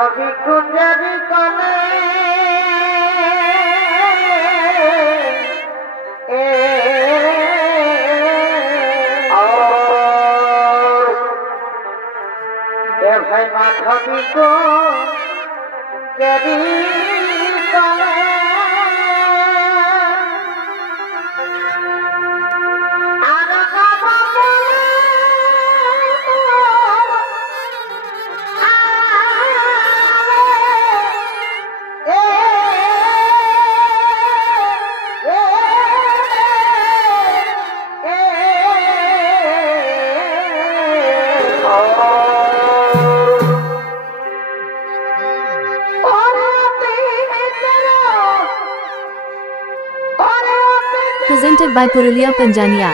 মাধবী কুঞ্জারি কলে এ ভাই মাধবী কুঞ্জারি কলে Presented by Purulia Panjania.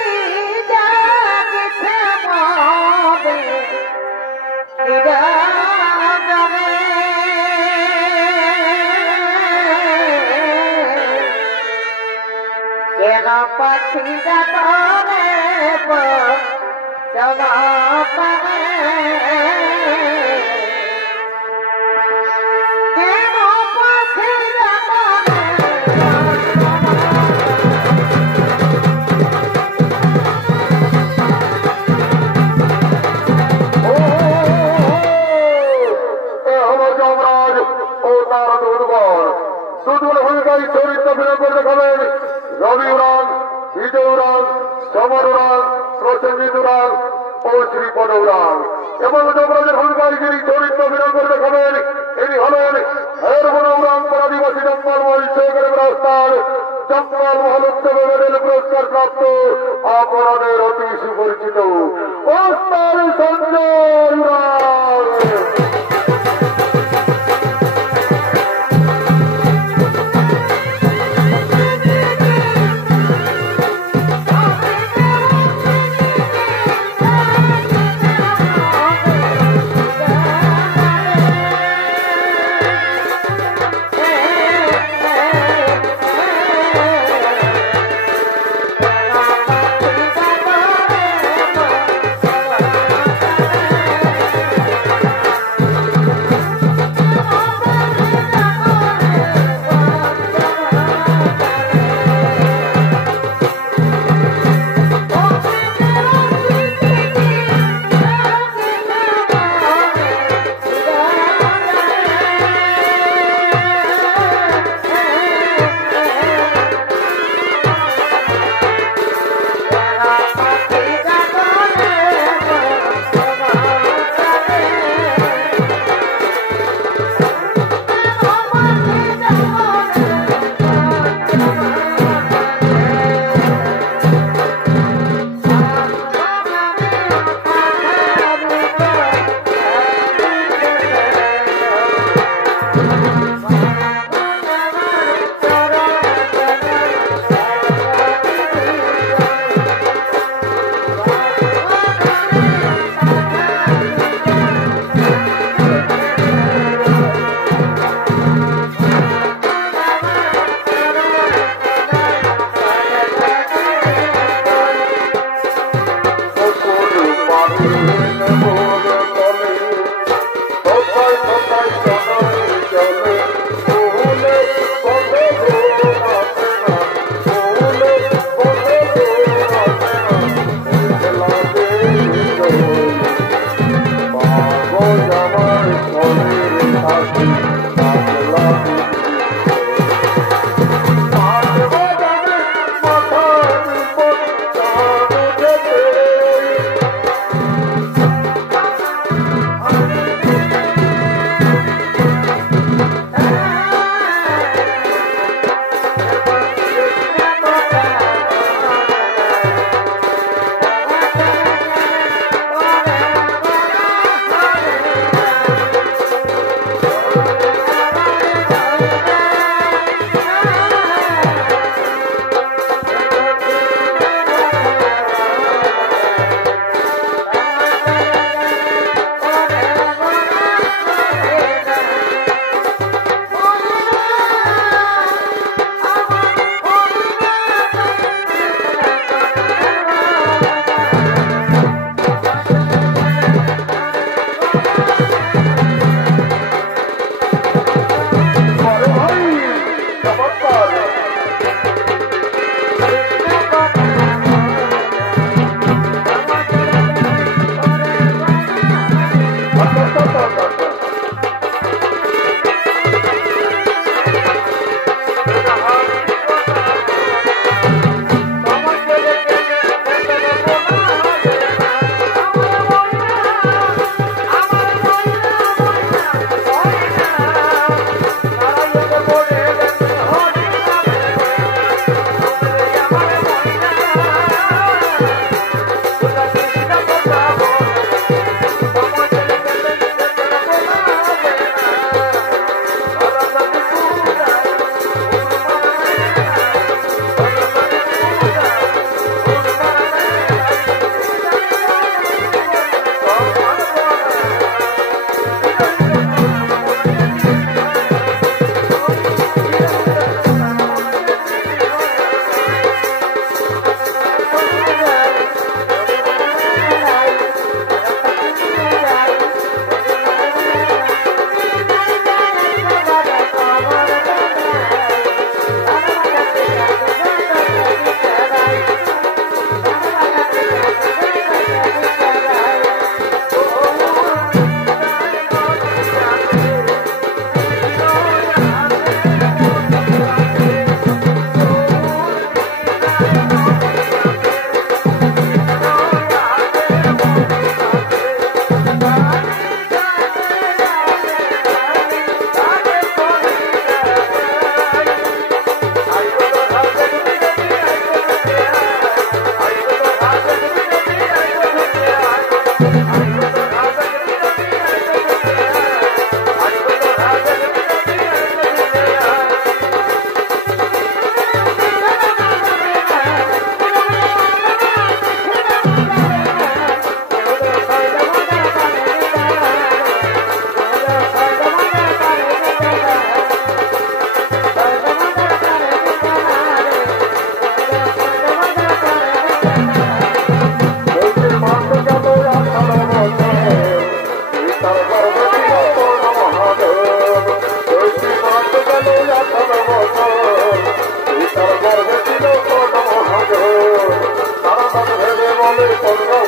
রবি উড়ান, বিজয় উড়ান, সমর উড়ান, প্রসেনজিৎ উড়ান ও শ্রীপদ উড়ান এবং যমরাজের ভূমিকায় যিনি চরিত্র অভিনয় করে দেখাবেন ইনি হলেন হেরবন উড়ান আদিবাসী জঙ্গল মহল সহকারী রাস্তার জঙ্গল মহল উৎসবে মেডেল পুরস্কার প্রাপ্ত আপনাদের অতি সুপরিচিত ওস্তাদ সঞ্জয় উড়ান।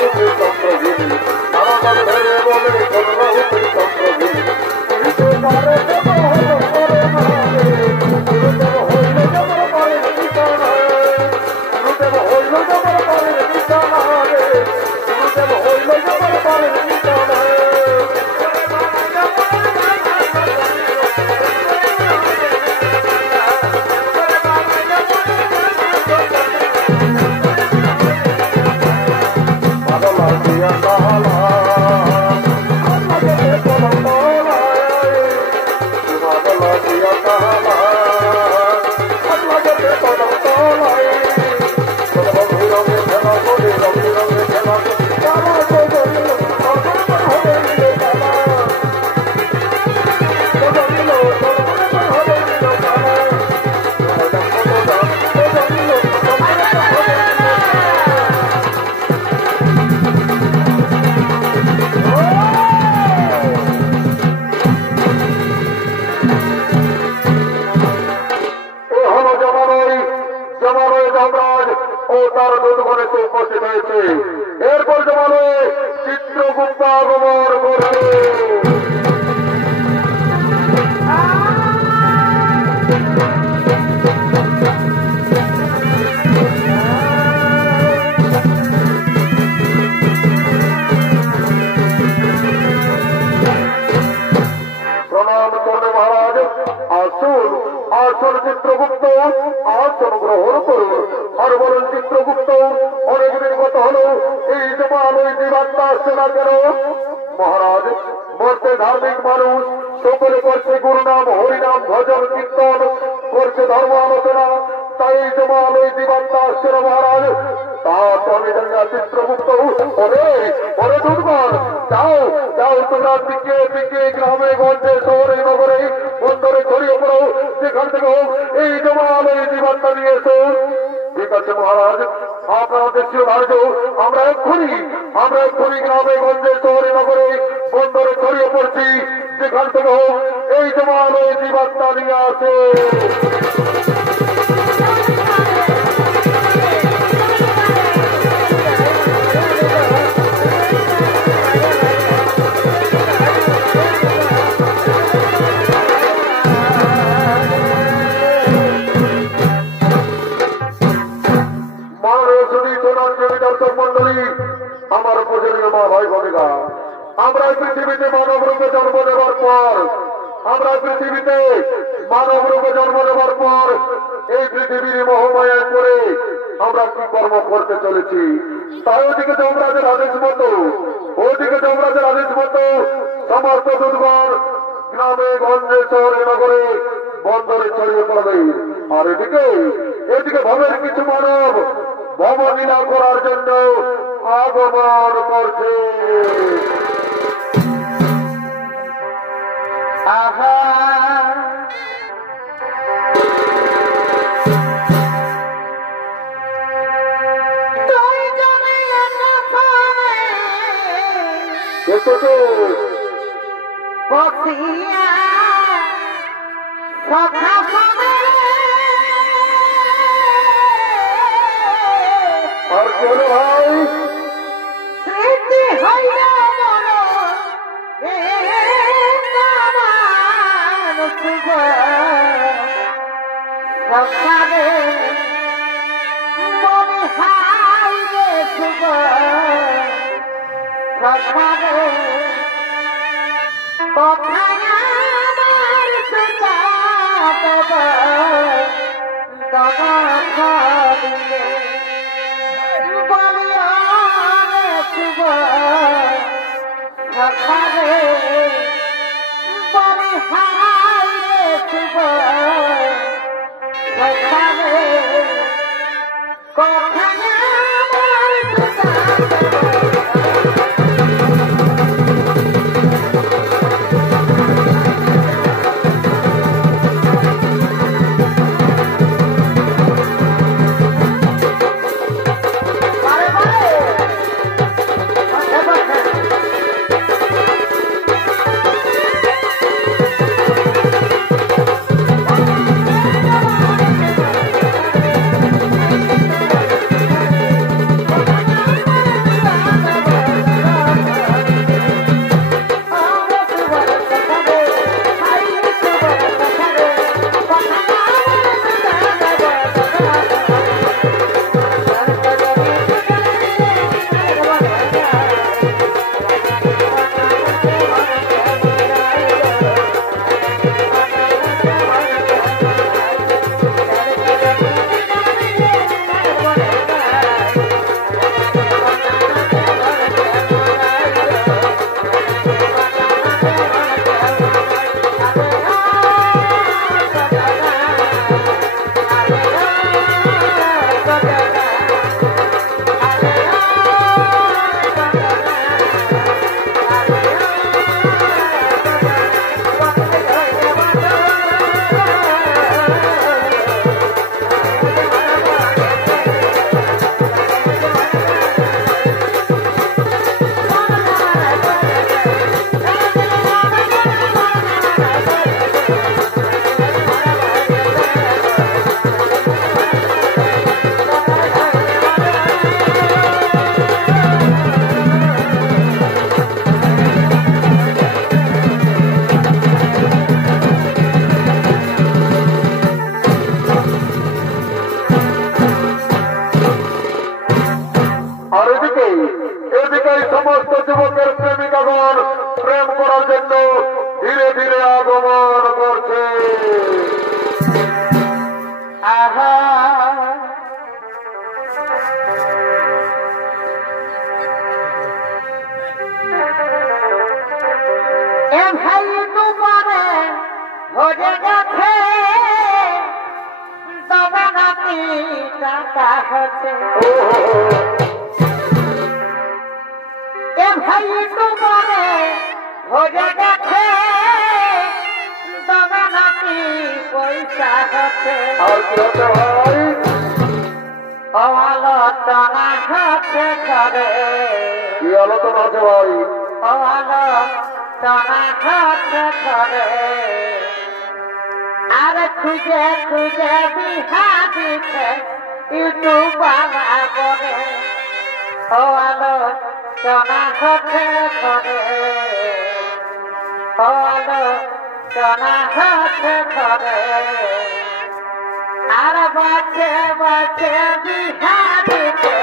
রাহুতে চন্দ্রগিরি নানা ভেবে বলে কোন রাহুতে চন্দ্রগিরি উপস্থিত হয়েছে এরপর জমানো চিত্রগুপ্ত আগমন করবে প্রণাম করবে মহারাজ আসুন আসুন চিত্রগুপ্ত আসন গ্রহণ করুন আর বলুন চিত্রগুপ্ত অনেকদিন কত হলো এই জমান ওই দিবাত্মা আসছে না কেন মহারাজ মর্তে ধার্মিক মানুষ সকলে করছে গুরুনাম হরিনাম ভজন কীর্তন করছে ধর্ম আলোচনা তাই এই জমান ওই দিবাত্মা আসছে না মহারাজ তা তো আমি জানি না চিত্রগুপ্ত ওরে দুর্বল যাও যাও তোমরা দিকে দিকে গ্রামে গঞ্জে শহরে নগরে বন্দরে ছড়িয়ে পড়ো যেখান থেকে হোক এই জমান ওই দিবাত্মা নিয়ে এসো ঠিক আছে মহারাজ আপনারা দেশীয় ধার্য আমরা এক্ষুনি গ্রামে গঞ্জে শহরে নগরে বন্দরে ছড়িয়ে পড়ছি যেখান থেকে হোক এই জমান ওই দিবাত্মা নিয়ে আসে আমার পূজনীয় মা ভাই বোনেরা আমরা পৃথিবীতে মানব রূপে জন্ম নেবার পর এই পৃথিবীর মহামায়ায় পড়ে আমরা কি কর্ম করতে চলেছি তাই ওদিকে যমরাজের আদেশ মতো সমস্ত দুর্গণ গ্রামে গঞ্জে শহরে নগরে বন্দরে ছড়িয়ে পড়বে আর এদিকে ভবের কিছু মানব ভবলীলা করার জন্য আগমন করছে আর কেন ভাই স্মৃতি হইল সকালে মনে হাইলে সকালে কোথায় আমার সুতা দাদা খাবিলে সকালে বলে হাইলে সকালে কোথায় আমার সুতা এদিকে এই সমস্ত যুবকের প্রেমিকাগণ প্রেম করার জন্য ধীরে ধীরে আগমন করছে। আহা এ ভাই তোমারে ভরে গেছে তবে নাকি টাকা হচ্ছে এ ভাই তোমারে ভরে গেছে তবে নাকি পয়সা হচ্ছে আর কি হচ্ছে ভাই? আলোচনা হচ্ছে ঘরে কি আলোচনা আছে ভাই? আলোচনা হচ্ছে ঘরে আর খুঁজে খুঁজে বিহা দিতে ইউটিউব বলে ও আলোচনা হচ্ছে ঘরে ও আলোচনা হচ্ছে ঘরে আর বাচ্চে বাচ্চে বিহা দিতে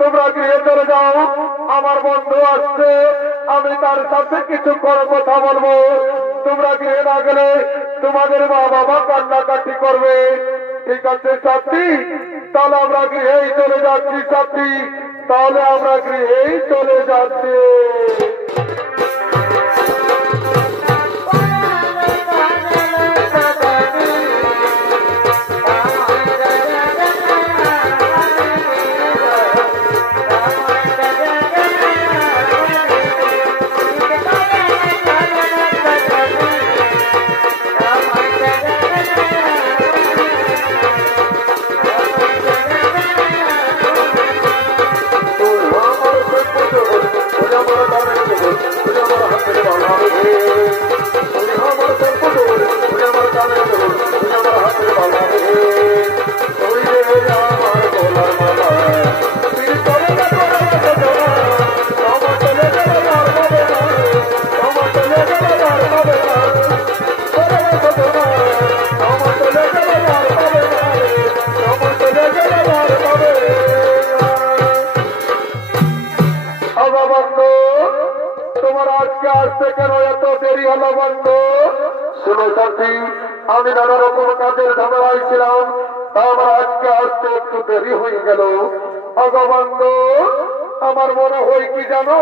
তোমরা গৃহে চলে যাও, আমার বন্ধু আসছে, আমি তার সাথে কিছু কথা বলবো। তোমরা গৃহে না গেলে তোমাদের মা বাবা কান্নাকাটি করবে। ঠিক আছে সাথী, তাহলে আমরা গৃহেই চলে যাচ্ছি সাথী, তাহলে আমরা গৃহেই চলে যাচ্ছি। তোমার আজকে আসতে কেন এত দেরি হলো বন্ধু? শুনো সাথী, আমি নানা রকম কাজের ঝামেলায় ছিলাম, তা আমার আজকে আসতে একটু দেরি হয়ে গেল। বন্ধু, আমার মনে হয় কি জানো,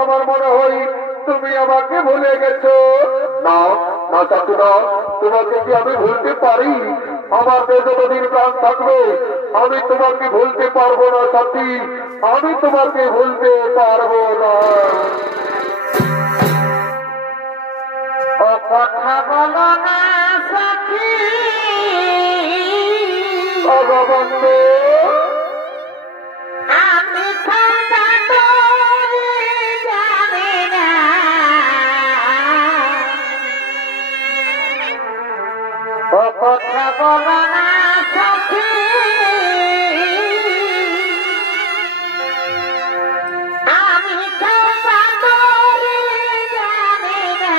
আমার মনে হয় তুমি আমাকে ভুলে গেছো। না না সাথী না, তোমাকে কি আমি ভুলতে পারি? আমার যতদিন প্রাণ থাকবে আমি তোমাকে ভুলতে পারবো না সাথী, আমি তোমাকে ভুলতে পারবো না। কথা বলো না সখী, বন্ধু আমি ঠান্ডা করে জানি না, কথা বলো না সখী, আমি ঠান্ডা করে জানি না,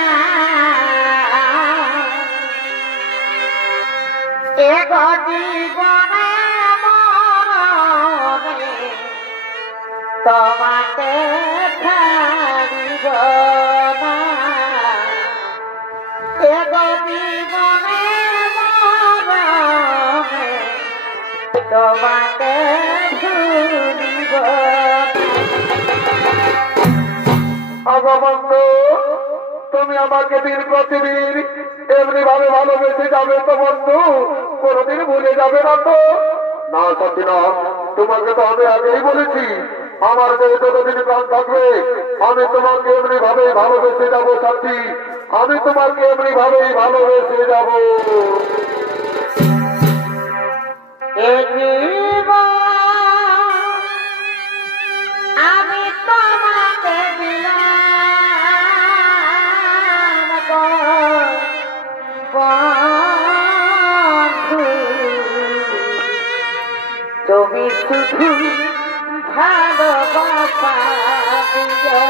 এগো জীবনে মরণে তোমাকে ছাড়িব না, এগো জীবনে মরণে তোমাকে ভুলিব না। বন্ধু, তুমি আমাকে দিন প্রতিদিন এমনি ভাবে ভালোবেসে যাবে তো বন্ধু? কোনদিন ভুলে যাবে না তো? না সাথী না, তোমাকে তো আমি আগেই বলেছি, আমার মেয়ে যতদিন প্রাণ থাকবে আমি তোমাকে এমনি ভাবেই ভালোবেসে যাবো সাথী, আমি তোমাকে এমনি ভাবেই ভালোবেসে যাবো। আমি তোমাকে দিলাম বন্ধু, তুমি শুধু ভালোবাসা দিও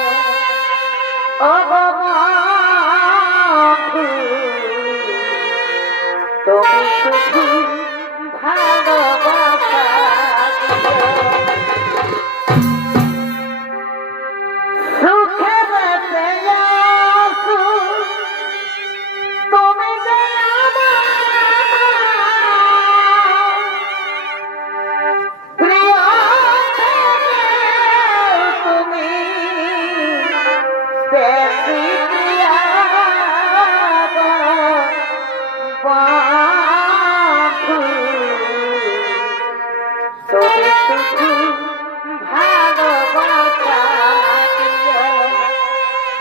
ও বন্ধু, তুমি শুধু ভালোবাসা দিও। সুখে বেঁচে আসু তুমি যে আমার প্রিয়, তুমি বেশি প্রিয় বন্ধু, তুমি শুধু ভালোবাসা দিও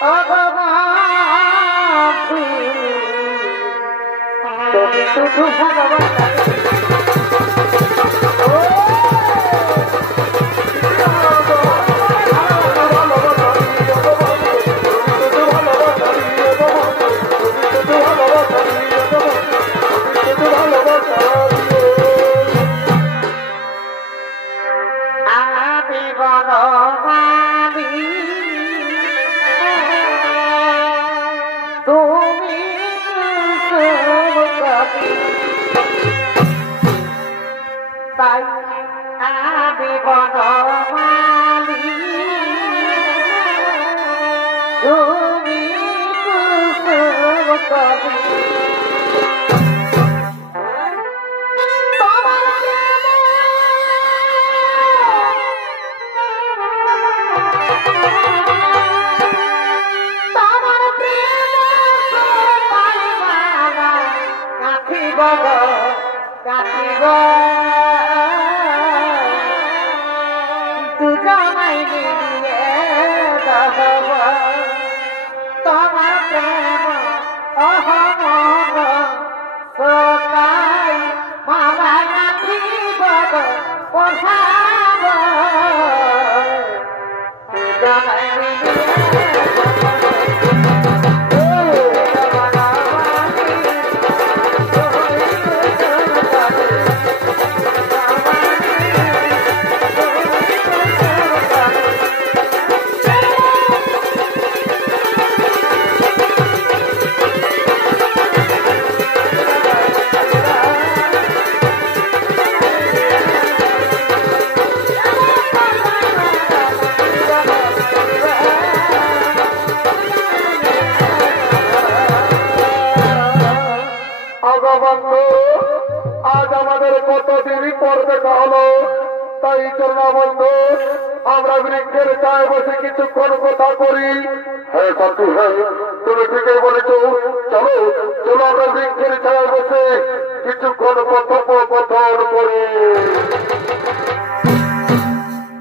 ও বন্ধু, তুমি শুধু ভালোবাসা আমি বনমালী, তুমি তাই আমি বন কাটিব দুজনাই মিলিয়ে রহব তোমার প্রেম অহমগ সকাই মামা কাটিব পড়াব দুজনাই মিলিয়ে আজ আমাদের কতদিনই পর দেখা হলো তাই চলনা বন্ধু আমরা বৃক্ষের ছায় বসে কিছুক্ষণ কথা করি। হ্যাঁ সাথী হ্যাঁ তুমি ঠিকই বলেছ, চলো চলো আমরা বৃক্ষের ছায় বসে কিছুক্ষণ কথোপকথন করি।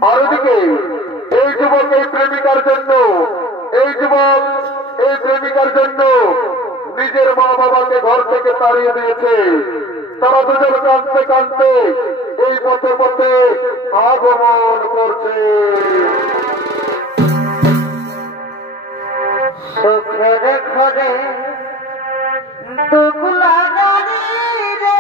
আর ওদিকে এই যুবক এই প্রেমিকার জন্য নিজের মা বাবাকে ঘর থেকে তাড়িয়ে দিয়েছে। তারা দুজন কাঁদতে কাঁদতে এই পথে পথে আগমন করছে। সুখের ঘরে দুঃখ লাগানি রে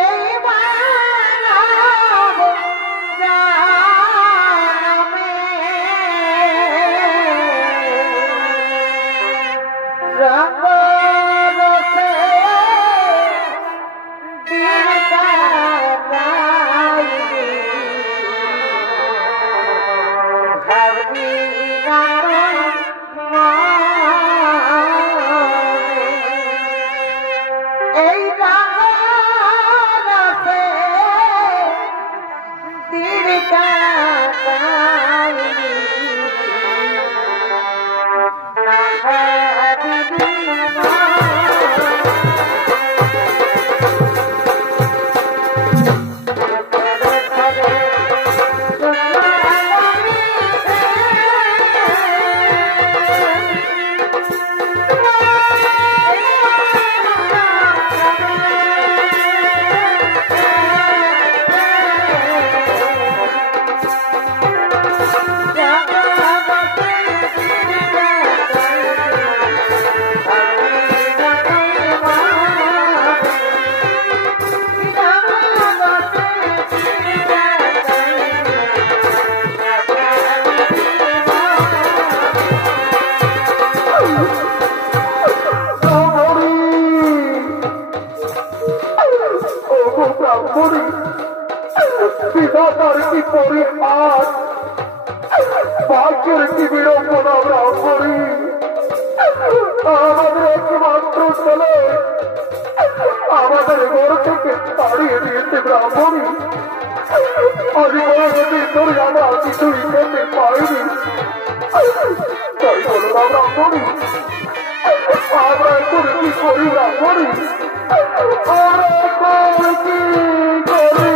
এই মানব জানমে রঙ্গ রসে বিধাতার কি পরিহাস, ভাগ্যের কি বিড়ম্বনা ব্রাহ্মণী। আমাদের একমাত্র ছেলে আমাদের ঘর থেকে তাড়িয়ে দিয়েছে ব্রাহ্মণী। আজ বড়দিন ধরে আমরা কিছুই খেতে পারিনি। তাই বলো না ব্রাহ্মণী, আমরা এখন কি করি ব্রাহ্মণী? আমরা এখন কি করি?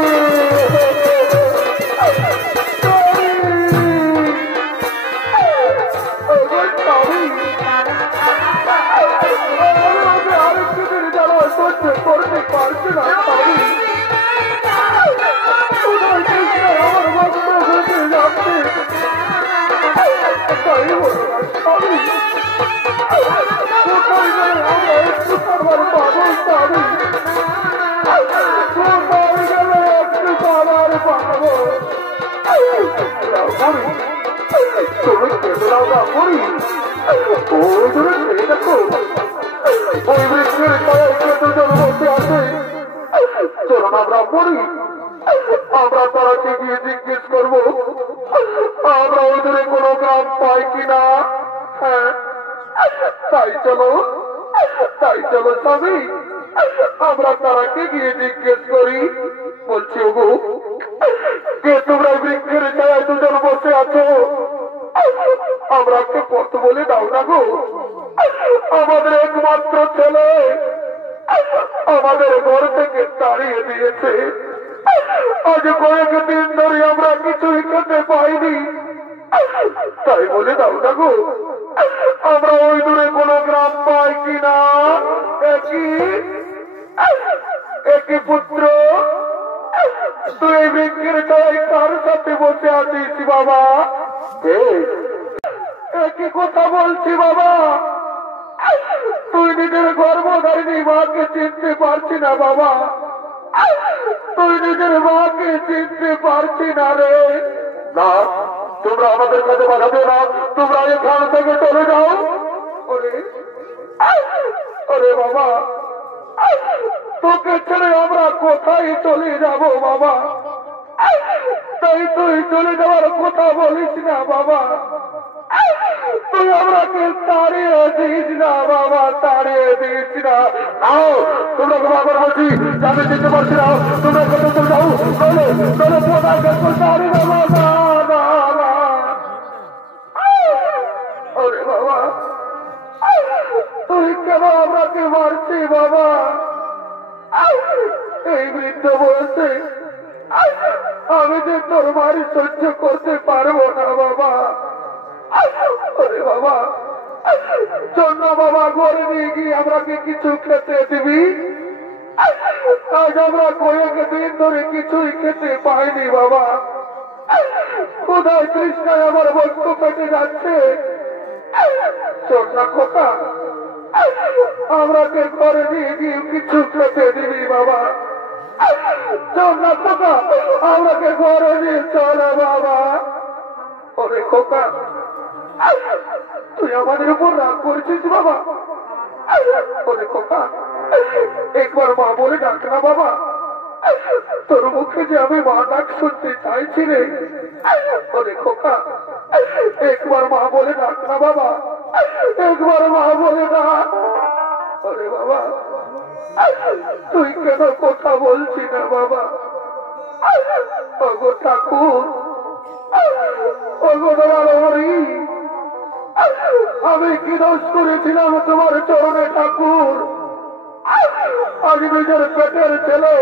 করতে পারছি না আমার ভক্ত হতে যাচ্ছে। তাই বলো কোথায় গেলে আমরা একটু খাবার পাবো? কোথায় গেলে একটু খাবার পাবো? তুমি কেতলাও না করি ওই ধরে খেয়ে দেখো ওই বৃক্ষের ছায় দুজন বসে আছে। চলো না ব্রাহ্মণী, আমরা তারাকে গিয়ে জিজ্ঞেস করবো আমরা ওই দূরে কোনো গ্রাম পাই কিনা। হ্যাঁ তাই চলো স্বামী, আমরা তারাকে গিয়ে জিজ্ঞেস করি। বলছি ওগো, যে তোমরা বৃক্ষের ছায় দুজন বসে আছো, আমরা একটা পথ বলে দাও না আমাদের ঘর থেকে তাড়িয়ে দিয়েছে। আজ কয়েকদিন ধরে আমরা কিছুই খেতে পাইনি। তাই বলে দাও না গো, আমরা ওই দূরে কোনো গ্রাম পাই কিনা। একই পুত্র, তুই বৃক্ষের ছায় কার সাথে বসে আছিস বাবা? একই কথা বলছি বাবা, তুই নিজের গর্ভধারিণী মাকে চিনতে পারছি না বাবা, তুই নিজের মাকে চিনতে পারছি না রে। না, তোমরা আমাদের কাছে বাধা দিও না, তোমরা এখান থেকে চলে যাও। ওরে বাবা, তোকে ছেড়ে আমরা কোথায় চলে যাব বাবা? তাই তুই চলে যাওয়ার কথা বলিস না বাবা, তুই আমরাকে তাড়িয়ে দিস না বাবা, তাড়িয়ে দিস না। তোমরা বাবার বলছি আমি দিতে পারছি না, তোমরা কত চলে যাও, চলে চলে তাড়ি বাবা। না না না, ওরে বাবা, তুই কেন আমরাকে মারছি বাবা? এই বৃদ্ধ বলছে আমি যে তোর মারি সহ্য করতে পারবো না বাবা। ওরে বাবা, চল না বাবা, ঘরে নিয়ে গিয়ে আমরাকে কিছু খেতে দিবি। আজ আমরা কয়েকদিন ধরে কিছুই খেতে পাইনি বাবা, কোথায় তৃষ্ণায় আমার বস্তু পেটে যাচ্ছে। চল না খোকা, আমরাকে ঘরে নিয়ে গিয়ে কিছু খেতে দিবি বাবা। চল না খোকা, আমরাকে ঘরে নিয়ে চল বাবা। ওরে খোকা, তুই আমাদের উপর রাগ করেছিস বাবা? ওরে খোকা, একবার মা বলে ডাক না বাবা, তোর মুখে যে আমি মা ডাক শুনতে চাইছি রে। ওরে খোকা, একবার মা বলে ডাক না বাবা, একবার মা বলে ডাক। ওরে বাবা, তুই কেন কথা বলছি না বাবা? ওগো ঠাকুর, ওগো দয়ালহরি, আমি কি দোষ করেছিলাম তোমার চরণে ঠাকুর? আজ নিজের পেটের ছেলে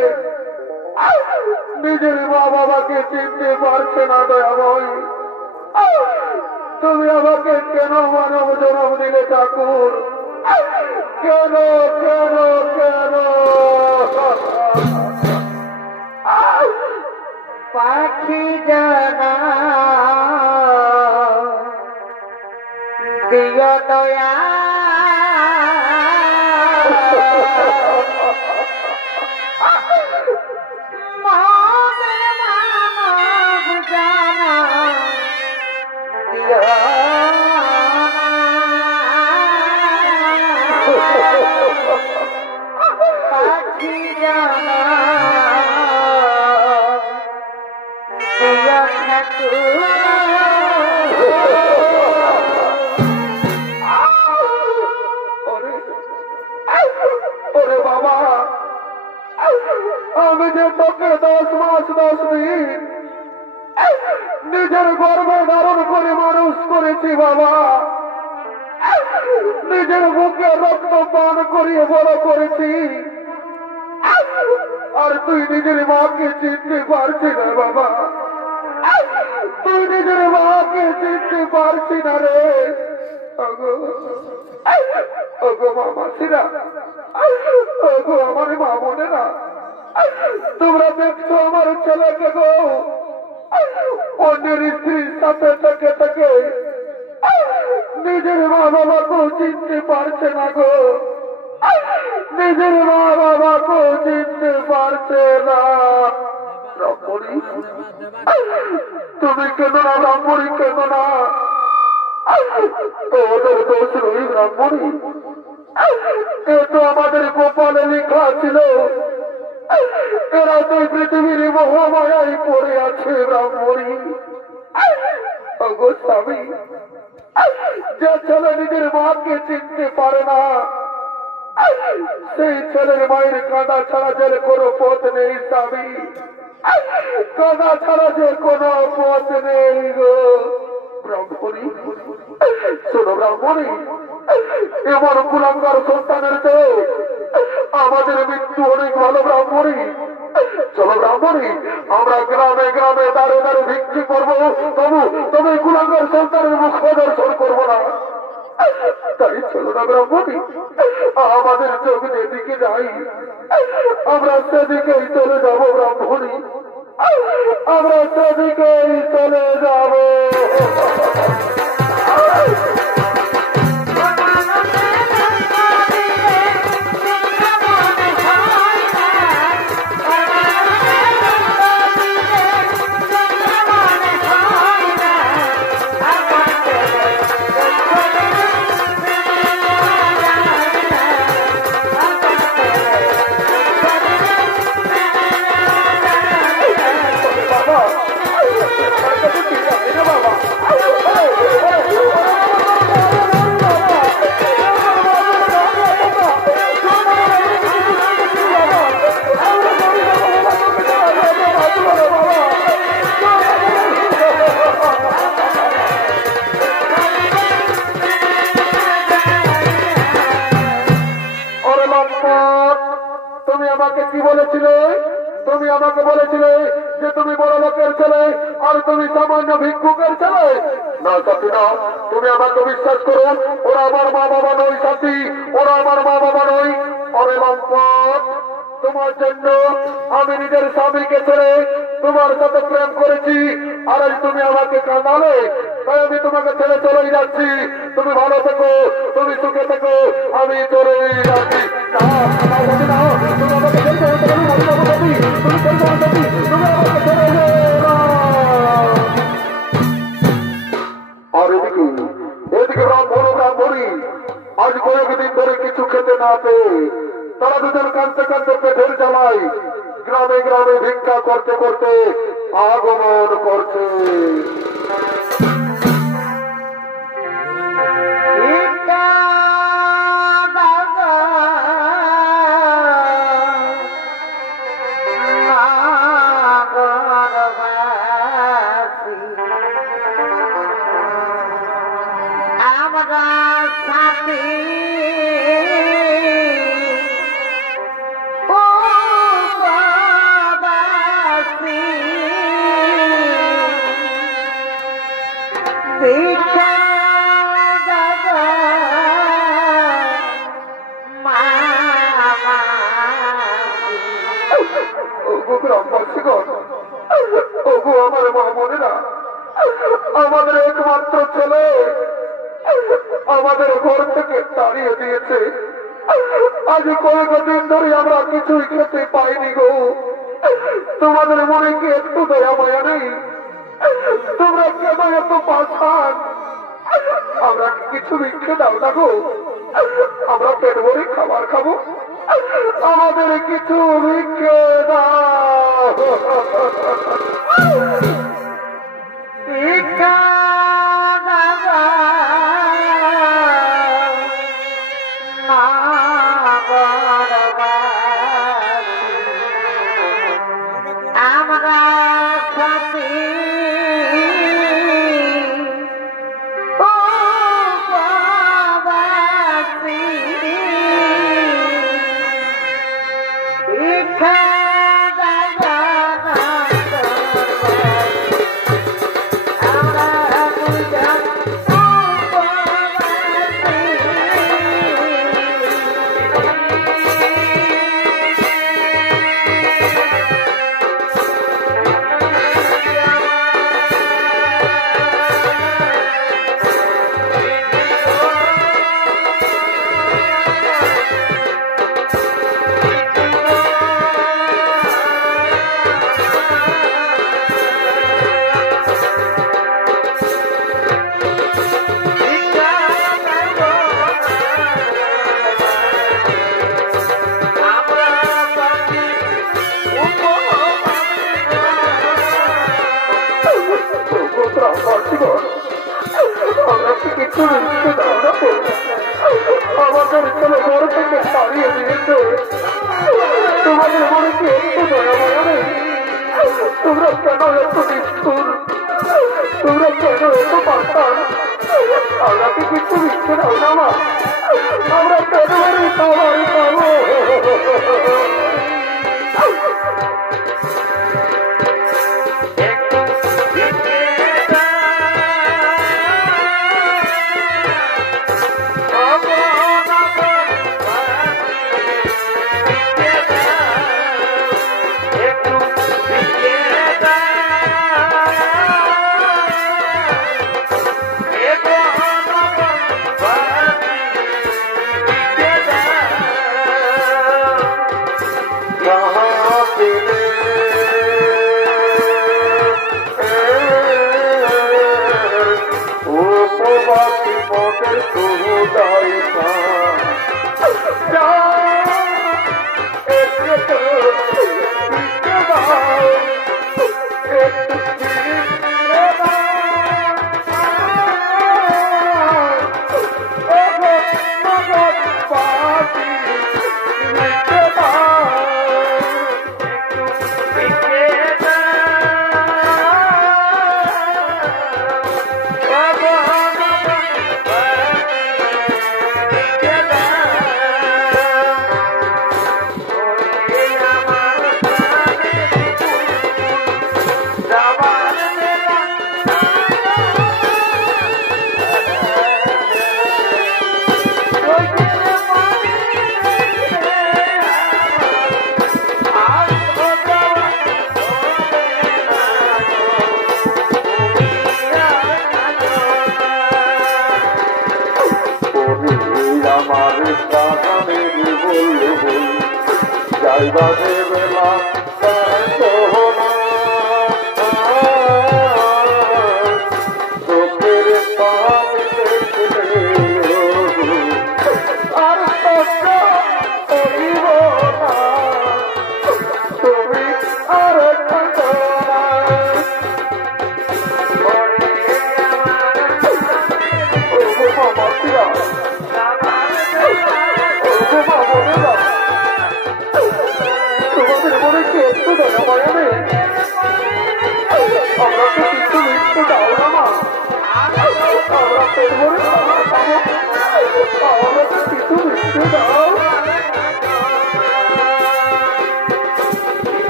নিজের মা বাবাকে চিনতে পারছে না দয়াময়, তুমি আমাকে কেন মানব জন্ম দিলে ঠাকুর? কেন কেন কেন? পাখি জানা দিয় দয়া, মনের মানব জানা দিয় পাখি জানা দিয় ঠাকুর। ওরে বাবা, আমি যে তোকে 10 মাস 10 দিন নিজের গর্ভে ধারণ করে মানুষ করেছি বাবা, নিজের বুকে রক্ত পান করিয়ে বড় করেছি, আর তুই নিজের মাকে চিনতে পারছি না বাবা, তুই নিজের মাকে চিনতে পারছি না রে। ওগো মামাসিরা, ওগো আমার মা বোনেরা, তোমরা দেখছো আমার ছেলেকে গো অন্যের স্ত্রীর সাথে থেকে থেকে নিজের মা বাবাকেও চিনতে পারছে না গো, নিজের মা বাবাকেও চিনতে পারছে না। ব্রাহ্মণী, তুমি কেন না ব্রাহ্মণী, কেন না? ওদের দোষ রই ব্রাহ্মণী, এ তো আমাদের কপালে লেখা ছিল, এরা তো পৃথিবীর মহামায়ায় পড়ে আছে ব্রাহ্মণী। ওগো স্বামী, যে ছেলে নিজের মাকে চিনতে পারে না, সেই ছেলের মায়ের কাঁদা ছাড়া যে কোনো পথ নেই স্বামী, কাঁদা ছাড়া যে কোনো পথ নেই গো ব্রাহ্মণী। শোনো ব্রাহ্মণী, এমন কুলাঙ্গার সন্তানের তো আমাদের মৃত্যু অনেক ভালো ব্রাহ্মণী। চলো ব্রাহ্মণী, আমরা গ্রামে গ্রামে দাঁড়ে দাঁড়ে ভিক্ষি করবো, তবে কুলাঙ্গার সন্তানের মুখ প্রদর্শন করবো না। তাই চলো না ব্রাহ্মণী, আমাদের চোখ যেদিকে যাই আমরা সেদিকেই চলে যাবো ব্রাহ্মণী, আমরা সেদিকেই চলে যাবো। তুমি আমাকে কি বলেছিলে? তুমি আমাকে বলেছিলে যে তুমি বড় লোকের ছেলে আর তুমি সামান্য ভিক্ষুকের ছেলে। না সাথী না, তুমি আমাকে বিশ্বাস করো, ওরা আমার মা বাবা নয় সাথী, ওরা আমার মা বাবা নয়। অরে লম্পট, তোমার জন্য আমি নিজের স্বামীকে ছেড়ে তোমার সাথে প্রেম করেছি, আর আজ তুমি আমাকে কাঁদালে, তাই আমি তোমাকে ছেড়ে চলেই যাচ্ছি। তুমি ভালো থেকো, তুমি সুখে থেকো, আমি চলেই যাচ্ছি। আর এদিকে ব্রাহ্মণী আজ কয়েকদিন ধরে কিছু খেতে না পেয়ে তারা দুজন কাঁদতে কাঁদতে পেটের জ্বালাই গ্রামে গ্রামে ভিক্ষা করতে করতে আগমন করছে। আমার মহামনেরা, আমাদের একমাত্র ছেলে আমাদের ঘর থেকে তাড়িয়ে দিয়েছে। আজ কয়েকদিন ধরে আমরা কিছুই খেতে পাইনি গো। তোমাদের মনে কি একটু দয়া মায়া নেই? তোমরা কেন এত পাঠান? আমরা কিছু ভিক্ষে দাও না গো, আমরা পেট ভরে খাবার খাবো, আমাদের কিছু ভিক্ষে দাও। ভিক্ষা আমাদের ছেলে ঘর থেকে তাড়িয়ে দিয়েছে। তোমাদের মনে কি একটু দয়া মায়া নেই? তোমরা কেন এত নিষ্ঠুর? তোমরা কেন এত পারতাম আমাকে কিন্তু মিথ্যে দাও না মা আমরা কেন খাবার পাবো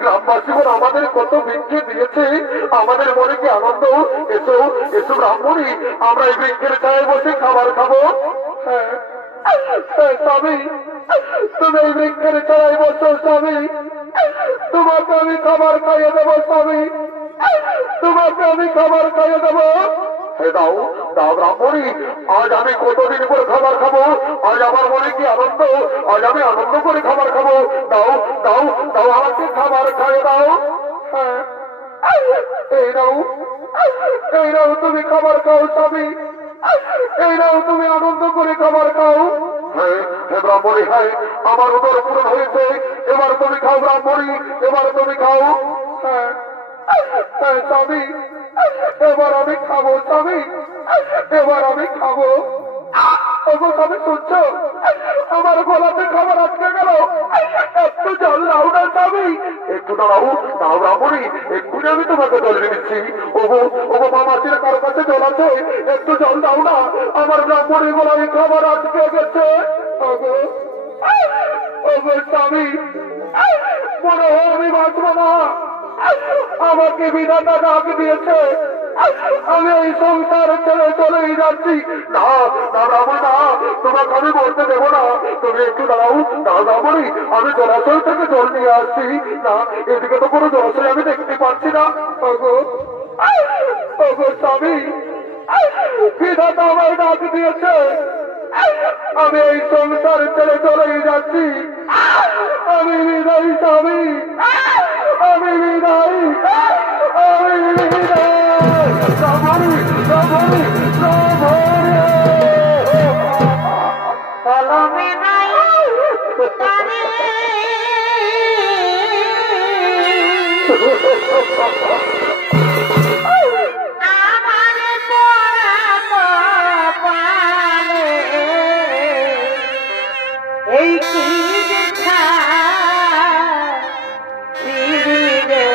গ্রামবাসীগণ আমাদের কত বৃক্ষে দিয়েছে, আমাদের মনে কি আনন্দ। এসো এসো ব্রাহ্মণী, আমরা এই বৃক্ষের ছায় বসে খাবার খাবো। হ্যাঁ স্বামী, তুমি এই বৃক্ষের ছায় বসো স্বামী, তোমাকে আমি খাবার খাইয়ে দেবো স্বামী, তোমাকে আমি খাবার খাইয়ে দেবো। দাও দাও ব্রাহ্মণী, আজ আমি কতদিন পর খাবার খাবো, আজ আমার মনে কি আনন্দ, আজ আমি আনন্দ করে খাবার খাবো। দাও দাও দাও, আমাকে খাবার খাইয়ে দাও। এই নাও, এই নাও তুমি খাবার খাও স্বামী, এই নাও তুমি আনন্দ করে খাবার খাও। হ্যাঁ হ্যাঁ ব্রাহ্মণী, হ্যাঁ আমার উদর পূরণ হয়েছে, এবার তুমি খাও ব্রাহ্মণী, এবার তুমি খাও। হ্যাঁ হ্যাঁ স্বামী, এবার আমি খাবো স্বামী, এবার আমি খাবো। ওগো স্বামী শুনছ, আমার গলাতে খাবার আটকে গেল, একটু জল দাও না স্বামী। একটু দাঁড়াও দাও ব্রাহ্মণী, এক্ষুনি আমি তোমাকে জল দিচ্ছি। ওগো ওগো মামাসির কারো কাছে জল আছে, একটু জল দাও না, আমার ব্রাহ্মণীর গলায় খাবার আটকে গেছে। ওগো ওগো স্বামী, মনে হয় আমি বাঁচবো না, আমাকে বিধাতা ডাক দিয়েছে, আমি এই সংসার ছেড়ে চলেই যাচ্ছি। না না ব্রাহ্মণ না, তোমাকে আমি বলতে দেবো না, তুমি একটু দাঁড়াও। না ব্রাহ্মণী, আমি জলাশয় থেকে জল নিয়ে আসছি। না, এদিকে তো কোনো জলাশয় আমি দেখতে পাচ্ছি না। ওগো ওগো স্বামী, বিধাতা আমায় ডাক দিয়েছে, আমি এই সংসার ছেড়ে চলেই যাচ্ছি। আমি বিদায় স্বামী, আমি বিদায়, আমি বিদায়। কলমে নাই তারে আমার পড়া কপালে এই কি দেখা রে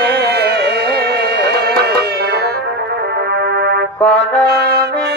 কলমে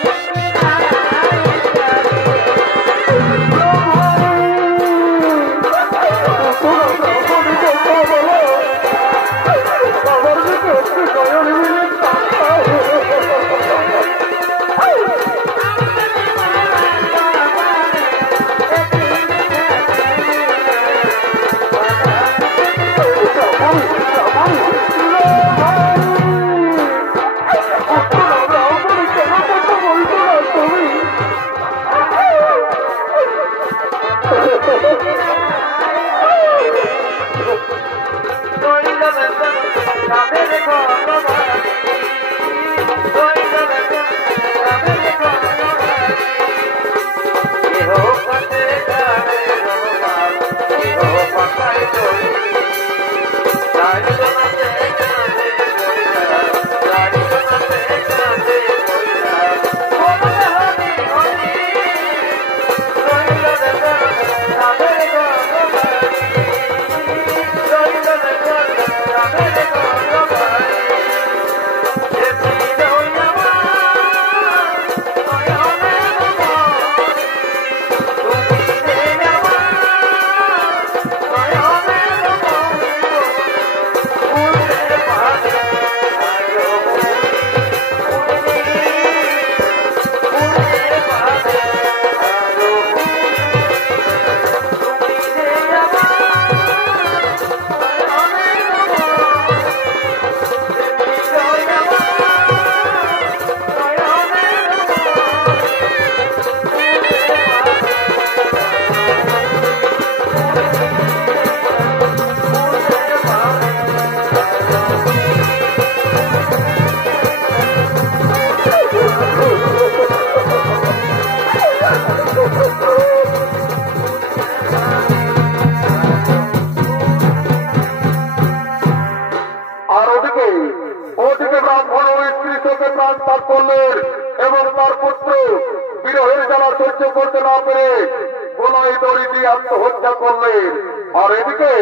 আত্মহত্যা করলেন। আর এদিকে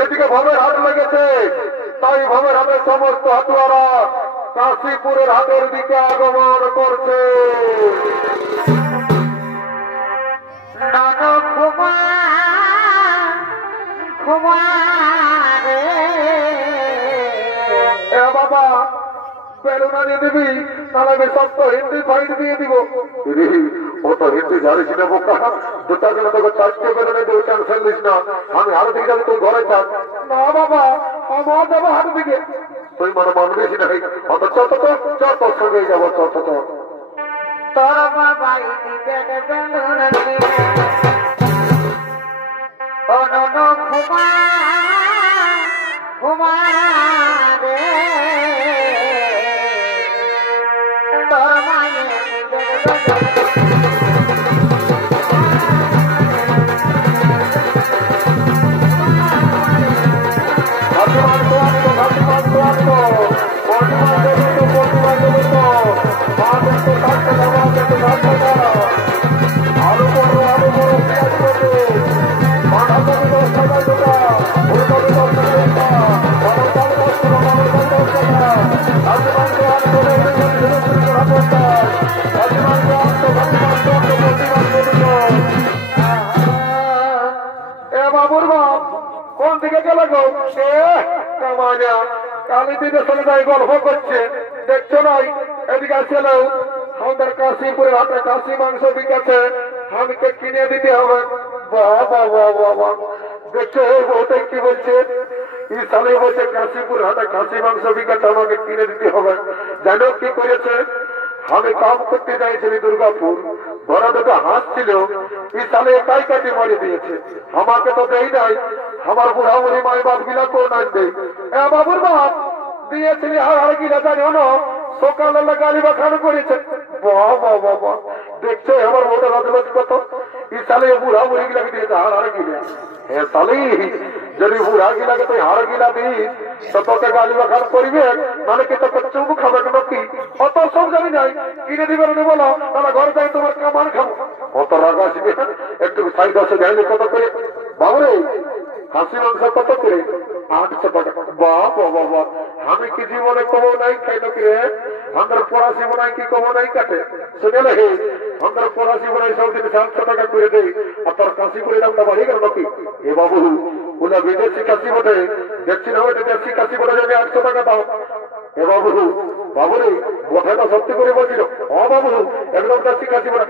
এদিকে ভবের হাট লেগেছে, তাই ভবের হাটের সমস্ত হাতুয়ারা কাশীপুরের হাটের দিকে আগমন করছে। ঘুমা ঘুমা রে বেলুন আনিয়ে দিবি, নাহলে আমি সব তো হিন্দি ফাইট দিয়ে দিব। ও তো হিন্দি জানিস না বোকা, দুটা গেলে তোকে 4টে বেলুনে দেবো, টেনশন নিস না। আমি হাড় দিকে যাবি, তুই ঘরে থাক। না বাবা, আমার যাবো হাড় দিকে। তুই মানে মানবিস নাই, অত চত তোর সঙ্গে যাবো, চত তোর বাবাই দিবে বেলুন নিয়ে অনন ঘুমা ঘুমা রে তোর মায়ে দিবে বাবুর বাপ কোন দিকে গেল গো? কালী দিদের সঙ্গে তাই গল্প করছে, দেখছো নাই? এদিকে আসছিল আমাদের কাশীপুরের হাতে কাশি মাংস বিকাছে, আমাকে কিনে দিতে হবে। বাবা বাবা, দেখছো এই বউটাই কি বলছে? এই সালে বলছে কাশীপুর হাটে খাসি মাংস বিকাতে আমাকে কিনে দিতে হবে। জানো কি করেছে? আমি কাম করতে যাইছিলি দুর্গাপুর, ঘরে দুটো হাঁস ছিল, এই সালে একাই কাটি মারি দিয়েছে। আমাকে তো দেই নাই, আমার বুড়া বুড়ি মাই বাপ গিলা কোন নাই দেই। বাবুর বাপ দিয়েছিলি হাড় গিলা, জানো না সকালে গালি বাখানো করেছে। বাবা বাবা, দেখছো আমার বউটা রাজবাজ কত? এই সালে বুড়া বুড়ি গিলাকে দিয়েছে হাড় গিলা। হ্যাঁ সালি, যদি বুড়া গিলাকে তুই হাড় গিলা দিস তো তোকে গালি বাখান করবে, মানে কি তোকে চুমু খাবে কেন? কি অত সব জানি নাই, কিনে দিবে না বলো, তাহলে ঘরে যাই তোমার কামান খাবো। অত রাগ আসবে, একটু সাইড আছে জানলে কত করে? বাবুরে খাসি মাংস কত করে? 800 টাকা। বাবা বাবা, আমি কি জীবনে কমো নাই খাইল কি রে? আমার পড়াশি বোনাই কি কমো নাই কাটে? শুনে হে, আমার পড়াশি বোনাই সব দিন 700 টাকা করে দেয়, আর তোর কাশি করে দামটা বাড়িয়ে গেল নাকি? এ বাবু, ওলা বিদেশি কাশি বটে, দেখছি না ওইটা দেশি কাশি বটে, যদি 800 টাকা দাও। এ বাবু, বাবুরে কথাটা সত্যি করে বলছিল। ও বাবু, একদম দেশি কাশি বটে।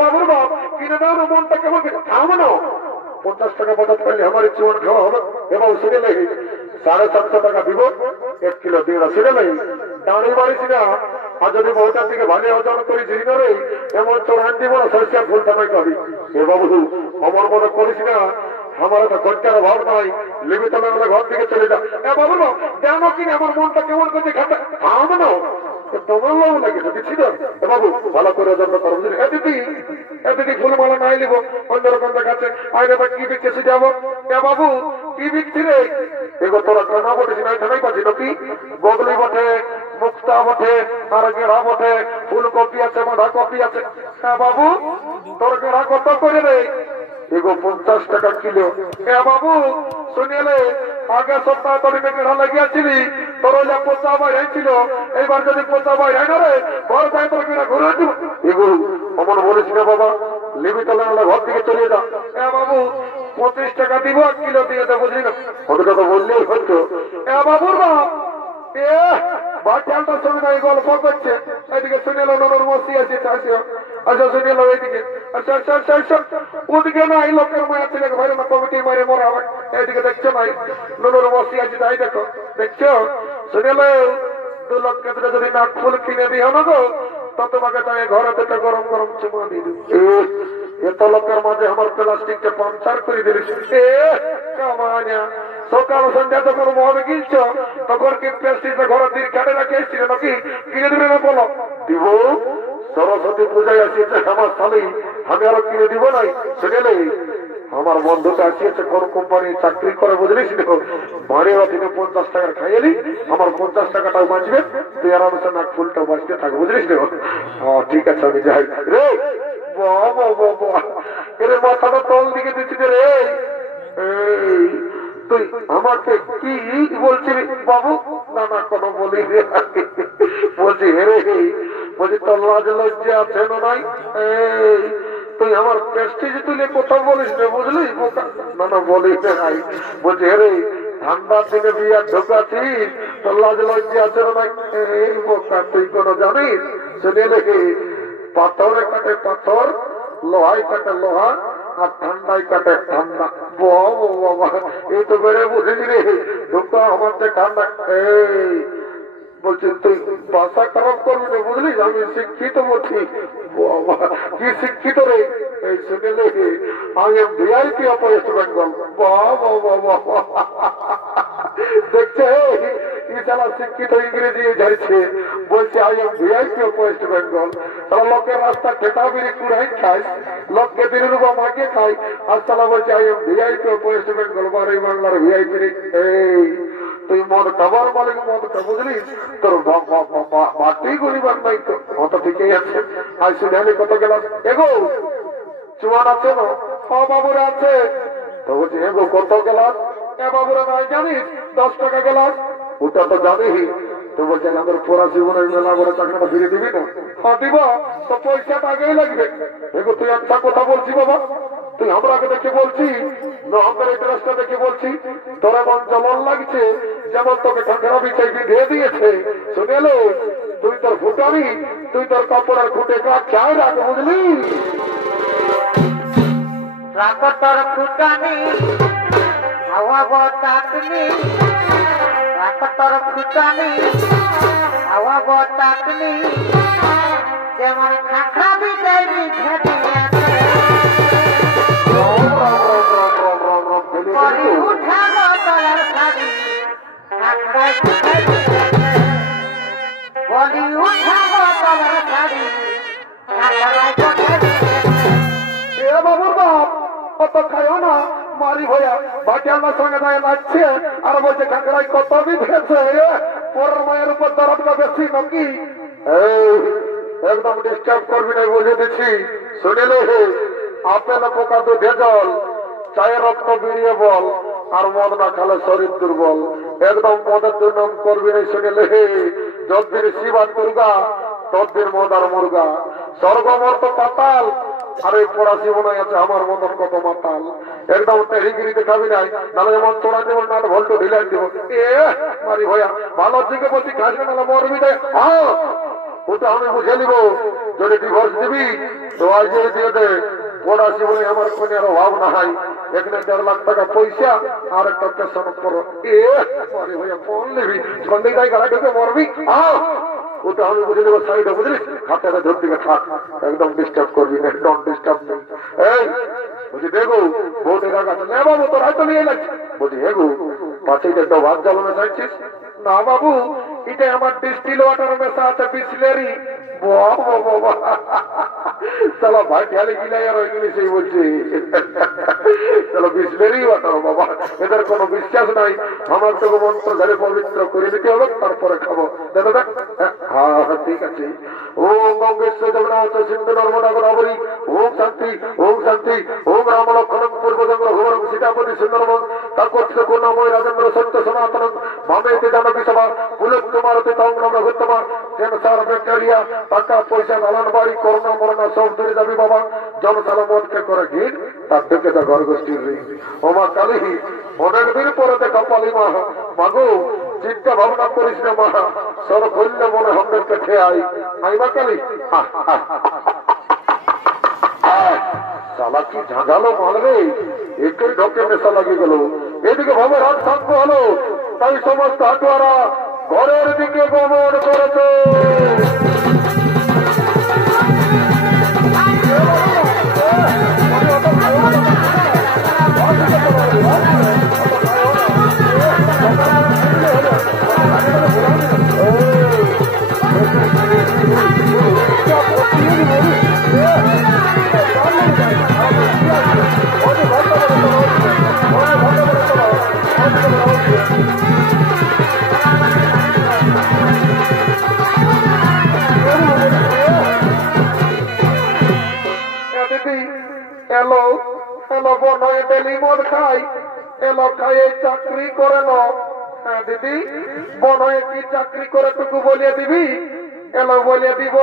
বাবুর বাপ কিনে দাও না, মনটা কেমন থামো না। 50 টাকা বাজার করলে আমার জীবন খাওয়া হবে। এবং শুনে নেই 750 টাকা দিব 1 কিলো দিয়ে, শুনে নেই দাঁড়িয়ে বাড়িছি না। আর যদি বউটার থেকে ভালো ওজন করি ঝিরি করে এমন চড়ান দিব না, সরষা ফুল টাকাই পাবি। এ বাবু, আমার মনে করিস না, আমার একটা ঘরটার অভাব নাই, লিমিট আমরা ঘর থেকে চলে যা। বাবুর বাপ জানো কি আমার মনটা কেমন করছে? খাতা থামো না, তোমার লোক লাগে ছিল। বাবু ভালো করে যত্ন করো। দিদি ফুলমালা নাই নিব, অন্যরকম দেখাচ্ছে। আইনে বা কি বিকেছে যাবো? বাবু কি বিকছি রে? এগো তোরা কেন বটেছি নাই থানাই পাচ্ছি নাকি? বগলি বটে, মুক্তা বটে, আর গেড়া বটে, ফুলকপি আছে, বাঁধাকপি আছে। বাবু তোর গেড়া কত করে রে? এগো 50 টাকা কিলো। বাবু শুনিলে আগে সপ্তাহ তোর গেড়া লাগিয়েছিলি, তোর ওই পোচা বাইরে ছিল, এইবার যদি পোচা বাইরে না রে ঘর যাই তোর গেড়া ঘুরে দিব। এগো অমন বলিস না বাবা, লিবি তাহলে আমরা ঘর থেকে চলে যা। বাবু 25 টাকা দিব, 1 কিলো দিয়ে দেবো, বুঝলি না? ওটা তো বললেই হতো। বাবুর বাপ বাচ্চাটার সঙ্গে এই গল্প করছে, এদিকে শুনে এলো ননর মসি আছে। আচ্ছা শুনে এলো এইদিকে, আচ্ছা আচ্ছা আচ্ছা আচ্ছা ওদিকে না এই লোকের মায়ের ছেলে ভাইরে না কমিটি মারে মরা হবে। এইদিকে দেখছো নাই ননর মসি আছে, তাই দেখো, দেখছো? শুনে এলো 2 লক্ষ টাকা যদি নাক ফুল কিনে দিও না গো, তো তোমাকে তাই ঘরে দুটো গরম গরম চুমা দিয়ে দিই। এত লোকের মাঝে আমার প্লাস্টিকটা পাঞ্চার করে দিলিস। সকাল সন্ধ্যা যখন মনে গিয়েছ তখন কি প্লাস্টিকটা ঘরে দিয়ে কাটে রাখে এসেছিল নাকি? কিনে দিবে না বলো? দিব। সরস্বতী পূজায় আসিয়েছে আমার স্বামী, আমি আরো কিনে দিব নাই। শুনেলে আমার বন্ধুটা আসিয়েছে কোন কোম্পানি চাকরি করে, বুঝলিস? বাড়ি থেকে 50 টাকার খাইলি, আমার 50 টাকাটাও বাঁচবে, তুই আরামসে নাক ফুলটাও বাঁচতে থাকবে, বুঝলিস? ঠিক আছে আমি যাই রে। এর মাথাটা তল দিকে দিচ্ছি রে। তুই আমাকে কি বলছিলি বাবু? না না কোনো বলি রে, বলছি হেরে, বলছি তোর লাজ লজ্জা আছে না নাই? তুই আমার প্রেস্টিজ তুলে কথা বলিস না, বুঝলি? না না বলি নাই। বলছি হেরে ঠান্ডার দিনে বিয়া ঢোকাছিস তোর লাজ লজ্জা আছে না? এই বোকা তুই কোন জানিস? শুনে লেখে পাথরে কাটে পাথর, লোহায় কাটে লোহা, আর ঠান্ডায় কাটে ঠান্ডা। বাবা এই তো বেড়ে বুঝিনি রে ঢোকা আমার যে ঠান্ডা। এই বলছি তুই ভাষা খারাপ করবি না বুঝলি? আমি শিক্ষিত বলছি। বাবা কি শিক্ষিত রে? এই শুনে লেখে I am VIP of West Bengal. বাবা বাবা দেখছে ইসালা শিক্ষিত ইংরেজি ঝাড়ছে, বলছে I am VIP of West Bengal. তারা লোকের রাস্তা খেতা বিড়ি কুড়াই খায়, লোককে দিনের রূপা মাকে খায়, আর তারা বলছে I am VIP of West Bengal. বারোই বাংলার ভিআইপি রে। এই তুই মদ খাবার মালিক মদটা বুঝলি? তোর মাটি গরিবার নাই তো মতো ঠিকই আছে। আই শুনে কত গেলাম এগো চুয়ান আছে না? বাবুরা আছে তো বলছি এগো কত গেলাস? বাবুরা নাই জানিস 10 টাকা গেলাস। ওটা তো জানি তো বলছে আমাদের পড়া জীবনের মেলা করে টাকাটা ফিরে দিবি না? হ্যাঁ দিব তো পয়সাটা আগেই লাগবে। এগো তুই আচ্ছা কথা বলছি বাবা, তুই আমরাকে দেখে বলছি না আমাদের এই ড্রেসটা দেখে বলছি তোর এমন যেমন লাগছে যেমন তোকে ঠান্ডা বিছাই দিয়ে দিয়েছে। শুনে এলো তুই তোর ফুটাবি, তুই তোর কাপড়ের খুঁটে কাজ চাই রাখ বুঝলি? রাখো তোর ফুটানি হাওয়া বতাকনি, রাখো তোর ফুটানি হাওয়া বতাকনি, যেমন খাখা বিদায় বিধে বলি উঠাবো তোর শাড়ি খাখড়ায় বলি উঠাবো তোর শাড়ি খাখড়ায় বাবুর বাপ কত খায় না মারি ভয়া বাকি আমার সঙ্গে দায় লাগছে আর বলছে কাঁকড়াই কত বিধেছে পরের মায়ের উপর দরদটা বেশি নাকি? একদম ডিস্টার্ব করবি না বুঝে দিচ্ছি। শুনিলে আপেল পোকা তো ভেজল, চায়ের রক্ত বেরিয়ে বল, আর মদ না খালে শরীর দুর্বল। একদম মদের দুর্নাম করবি না। শুনিলে যদ্দিন শিব আর দুর্গা তদ্দিন মদ আর মুরগা। স্বর্গমর্ত পাতাল আর এই পড়া জীবনে আছে আমার মতন কত মাতাল। একদম টেহিগিরিতে খাবি নাই, নাহলে যেমন তোড়া দেব না ভল্ট ঢিলাই দেব। মারি ভয়া ভালোর দিকে বলছি খাস না নাহলে মরবি দেয়। ওটা আমি বুঝে নিব। যদি ডিভোর্স দিবি তো আজ দিয়ে দে। পড়া জীবনে আমার কোনের অভাব না হয়। এখানে 1.5 লাখ টাকা পয়সা আর একটা পেশন করো। মারি ভয়া ফোন নিবি সন্ধ্যে গায়ে গাড়া ঢুকে মরবি। ওটা আমি বুঝে দেবো সাইডে বুঝলি? হাতটা ধর দিকে থাক, একদম ডিস্টার্ব করবি না। Don't disturb me. এই বলছি দেখো বউটে কাছে না বাবু তোর হয়তো নিয়ে লাগছে। বলছি হেগু পাঁচইটা তো ভাত জ্বালানো চাইছিস? না বাবু এটা আমার ডিস্টিল ওয়াটার মেশা আছে বিসলেরি। চলো ভাই ঢালে গিলাই আর ইংলিশেই বলছি চলো বিসলেরি ওয়াটার। বাবা এদের কোনো বিশ্বাস নাই। আমার তো মন্ত্র ধরে পবিত্র করে নিতে হবে তারপরে খাবো। দাদা দেখ হ্যাঁ ঠিক আছে। ওম গঙ্গেশ্বর জগন্নাথ সিন্ধু নর্মদা গোদাবরী ওম শান্তি ওম শান্তি ওম রাম লক্ষ্মণ পূর্বজন্ম ঘোরম সীতাপতি সুন্দরম তাকস্য করুণাময় রাজেন্দ্র সত্য সনাতন মামেতে জানকী সভা পুলক কুমারতে তং নম রঘুত্তমা ক্যান্সার ব্যাকটেরিয়া টাকা পয়সা লালন বাড়ি করোনা মরণা সব দূরে যাবি বাবা। জনসালা মদকে করে ঘির তার থেকে তো ঘর গোষ্ঠীর ঋণ। ও মা কালী অনেকদিন পরে দেখা পালি মা। মাগো চিন্তা ভাবনা করিস না মা, সর করলে মনে আমাদেরকে খেয়াই আইবা কালী। সালা কি ঝাঁঝালো মাল রে, একই ঢোকে নেশা লাগিয়ে গেল। এদিকে ভাবে রাত শান্ত হলো, তাই সমস্ত হাটুয়ারা ঘরের দিকে গমন করেছে। এলো এলো বনয়ে ডেলি মদ খাই, এলো খাইয়ে চাকরি করে না। হ্যাঁ দিদি বনয়ে কি চাকরি করে টুকু বলিয়ে দিবি? এলো বলিয়ে দিব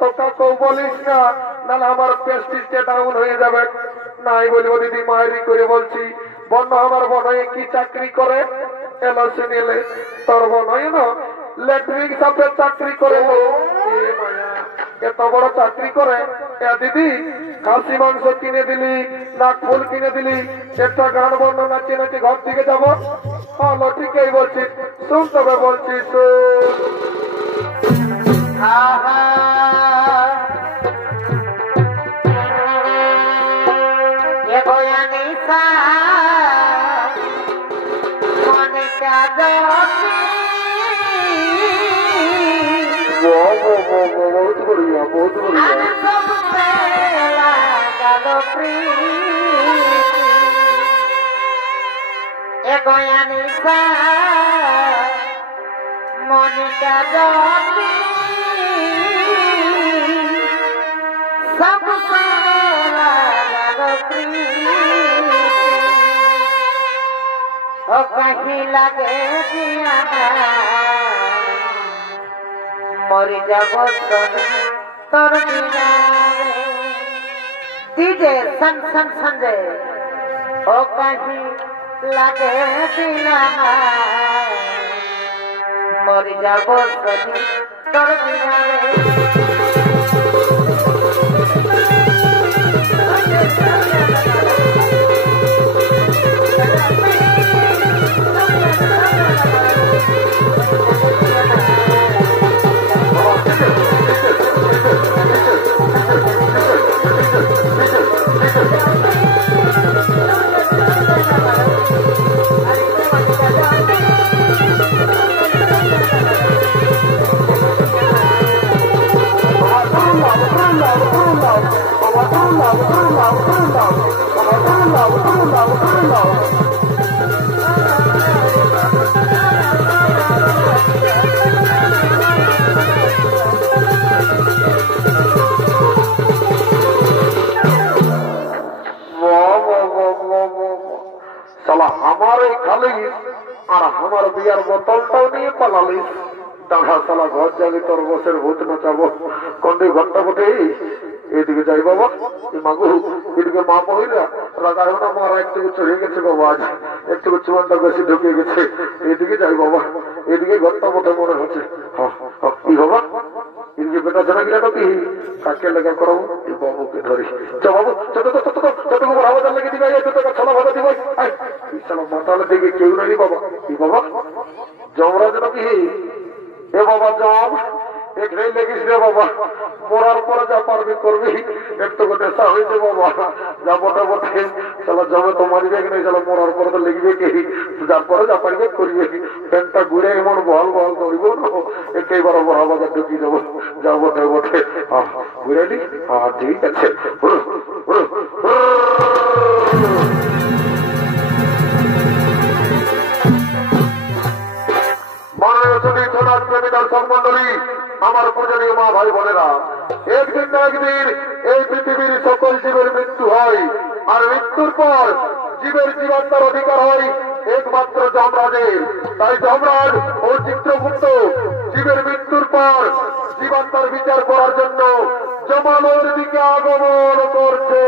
তো কাকেও বলিস না, নাহলে আমার প্রেস্টিজটা ডাউন হয়ে যাবে। নাই বলবো দিদি মায়েরি করে বলছি। বন্য আমার বনয়ে কি চাকরি করে? এলসি নিলে তোর মনে না ল্যাট্রিক সাথে চাকরি করে এত বড় চাকরি করে দিদি খাসি মাংস কিনে দিলি নাক ফুল কিনে দিলি একটা গান বন্ধ নাচে নাচে ঘর থেকে যাবো হলো ঠিকই বলছিস শুন তবে বলছিস बहुत बढ़िया बहुत बढ़िया मोनिका जोती सब कहीं लगे दिया मरी যাব তোর বিনা डीजे सन सन संजय ओ कहीं लगे दिया मरी যাব তোর বিনা हमारे खाली और हमारे बियार बोतलटाও নিয়ে পালালিস টাকা সালা ঘর যাবি তোর বসের ভূত নাচাবো কোনটি ঘন্টা বটে এইদিকে যাই বাবা মাগু এদিকে মা মহিলা রাগায় না মারা একটু চড়ে গেছে বাবা আজ একটু চুয়ানটা বেশি ঢুকে গেছে এদিকে যাই বাবা এদিকে ঘন্টা বটে মনে হচ্ছে কি বাবা এদিকে বেটা জানা গেল কি কাকে লেগে করাবো এই বাবুকে ধরি বাবু যতটুকু আওয়াজ লেগে দিবে যতটুকু ছলা ভাজা দিব মাতালে দিকে কেউ নাই বাবা কি বাবা যমরাজ নাকি এ বাবা জম এখানেই লেগিস রে বাবা মরার পরে যা পারবি করবি একটু নেশা হয়েছে বাবা যা বটে বটে চলো জমে তো মারিবে নেই চলো মরার পরে তো লেগবে কে যার পরে যা পারবে করিবে প্যান্টটা ঘুরে এমন বহল বহল দৌড়িব না একেবার বড় বাজার ঢুকি যাবো যা বটে বটে ঘুরে নি ঠিক আছে আমার পূজনীয় মা ভাই বোনেরা একদিন না একদিন এই পৃথিবীর সকল জীবের মৃত্যু হয় আর মৃত্যুর পর জীবের জীবাত্মার অধিকার হয় একমাত্র যমরাজের তাই যমরাজ ও চিত্রগুপ্ত জীবের মৃত্যুর পর জীবাত্মার বিচার করার জন্য জমানোর দিকে আগমন করছে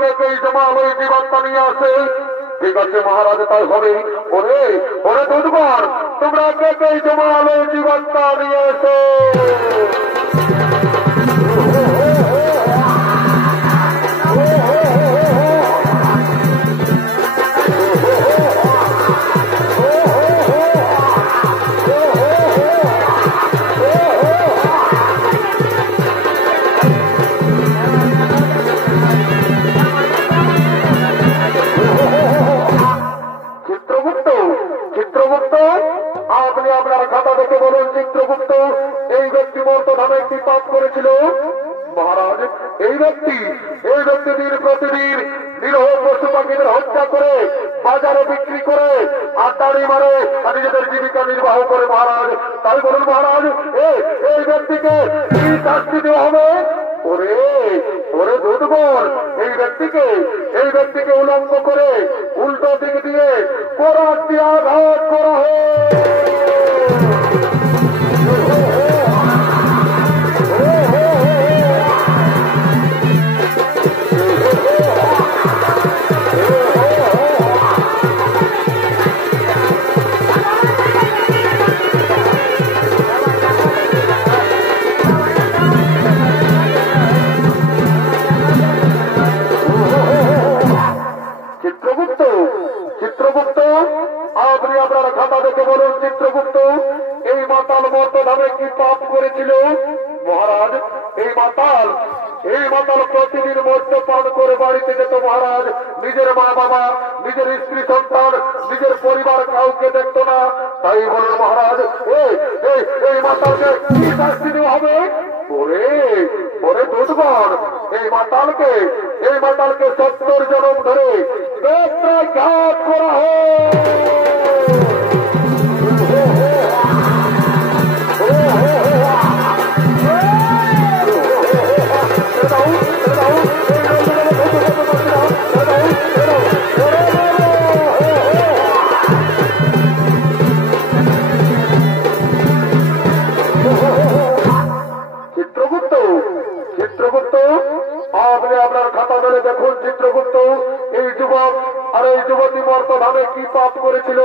কে কে জমাল ওই জীবাত্মা নিয়ে আসে। ঠিক আছে মহারাজ, তাই হবে। ওরে ওরে দুধগণ, তোমরা কে কে জমাল ওই জীবাত্মা নিয়ে এসে। চিত্রগুপ্ত, আপনি আপনার খাতা দেখে বলুন চিত্রগুপ্ত, এই ব্যক্তি মর্তধামে কি পাপ করেছিল? মহারাজ, এই ব্যক্তি দিন প্রতিদিন নিরহ পশু পাখিদের হত্যা করে বাজারে বিক্রি করে আড্ডাড়ি মারে আর নিজেদের জীবিকা নির্বাহ করে মহারাজ। তাই বলুন মহারাজ, এই ব্যক্তিকে কি শাস্তি দেওয়া হবে? ওরে ওরে দুধগণ, এই ব্যক্তিকে উলঙ্গ করে উল্টো দিক দিয়ে কোরাস দিয়ে আঘাত করা হয়। চিত্রগুপ্ত, আপনি আপনার খাতা দেখে বলুন চিত্রগুপ্ত, এই মাতাল মর্তধামে কি পাপ করেছিল? মহারাজ, এই মাতাল প্রতিদিন মদ্যপান করে বাড়িতে যেত মহারাজ। নিজের মা বাবা, নিজের স্ত্রী সন্তান, নিজের পরিবার কাউকে দেখত না। তাই বলুন মহারাজ, এই মাতালকে কি শাস্তি দেওয়া হবে? ওরে দুধগণ, এই মাতালকে 70 জনম ধরে ঘাত করা হয়। চিত্রগুপ্ত, আপনি আপনার খাতা ধরে দেখুন চিত্রগুপ্ত, এই যুবক আর এই যুবতী মর্তধামে কি পাপ করেছিল?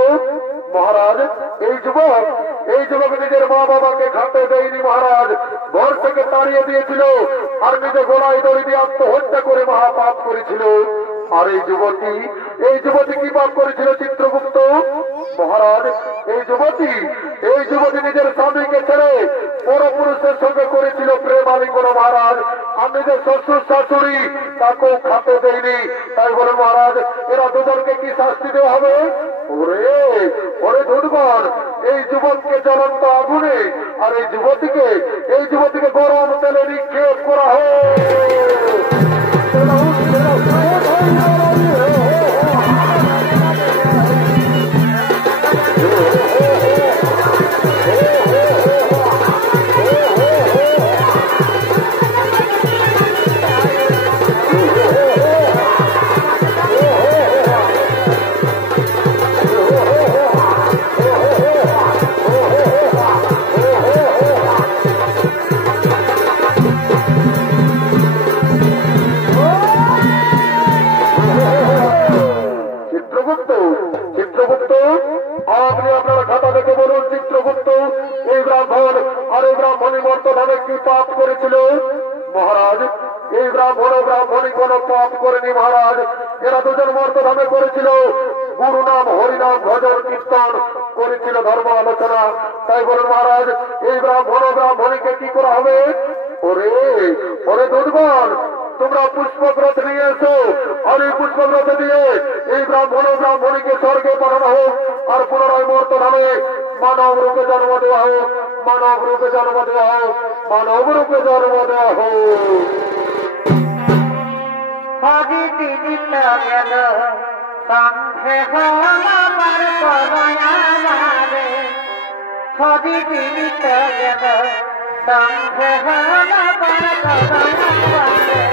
মহারাজ, এই যুবক নিজের মা বাবাকে খাতে দেয়নি মহারাজ, ঘর থেকে তাড়িয়ে দিয়েছিল আর নিজে গোলায় দড়ি দিয়ে আত্মহত্যা করে মহাপাপ করেছিল। আর এই যুবতী কি পাপ করেছিল চিত্রগুপ্ত? মহারাজ, এই যুবতী নিজের স্বামীকে ছেড়ে পরপুরুষের সঙ্গে করেছিল প্রেম আলিঙ্গন মহারাজ, আর নিজের শ্বশুর শাশুড়ি তাকেও খাতে দেয়নি। তাই বলে মহারাজ, এরা দুজনকে কি শাস্তি দেওয়া হবে? ওরে দুধগণ, এই যুবককে জ্বলন্ত আগুনে আর এই যুবতীকে গরম তেলে নিক্ষেপ করা হয়। চিত্রগুপ্ত, আপনি আপনার খাতা দেখে বলুন চিত্রগুপ্ত, এই ব্রাহ্মণ আর এই ব্রাহ্মণী মর্তধামে কি পাপ করেছিল? মহারাজ, এই ব্রাহ্মণ ও ব্রাহ্মণী কোন পাপ করেনি মহারাজ, এরা দুজন মর্তধামে করেছিল গুরু নাম হরিনাম ভজন কীর্তন করেছিল, ধর্ম আলোচনা। তাই বলুন মহারাজ, এই ব্রাহ্মণ ও ব্রাহ্মণীকে কি করা হবে? ওরে দুধগণ, তোমরা পুষ্পব্রত নিয়ে এসো আর এই পুষ্পব্রত দিয়ে এই ব্রাহ্মণ ও ব্রাহ্মণীকে স্বর্গে পাঠানো হোক আর পুনরায় মর্তধামে মানব রূপে জন্ম দেওয়া হোক, মানব রূপে জন্ম দেওয়া হোক, মানব রূপে জন্ম দেওয়া হোক। হরি দিদি গেল সঙ্গে আমার করয়ারে, হরি দিদি গেল সঙ্গে আমার করয়ারে।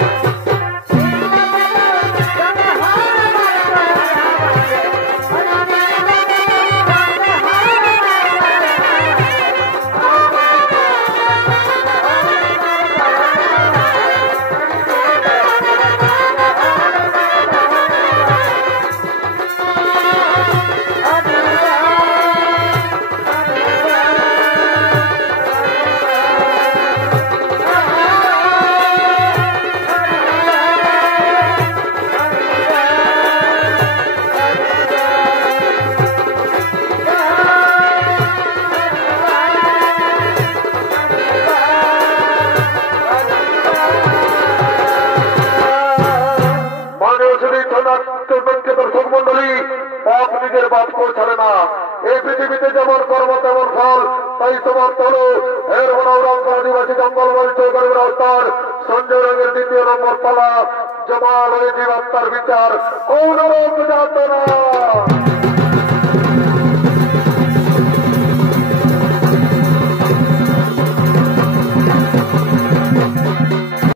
না। এই পৃথিবীতে যেমন কর্ম তেমন ফল, তাই তোমার চলো এর বড় আদিবাসী জঙ্গলমল চৌকারের অবতার সঞ্জয় রঙের 2য় নম্বর পালা জমাল জীবাত্মার বিচার ও নরক যাতনা।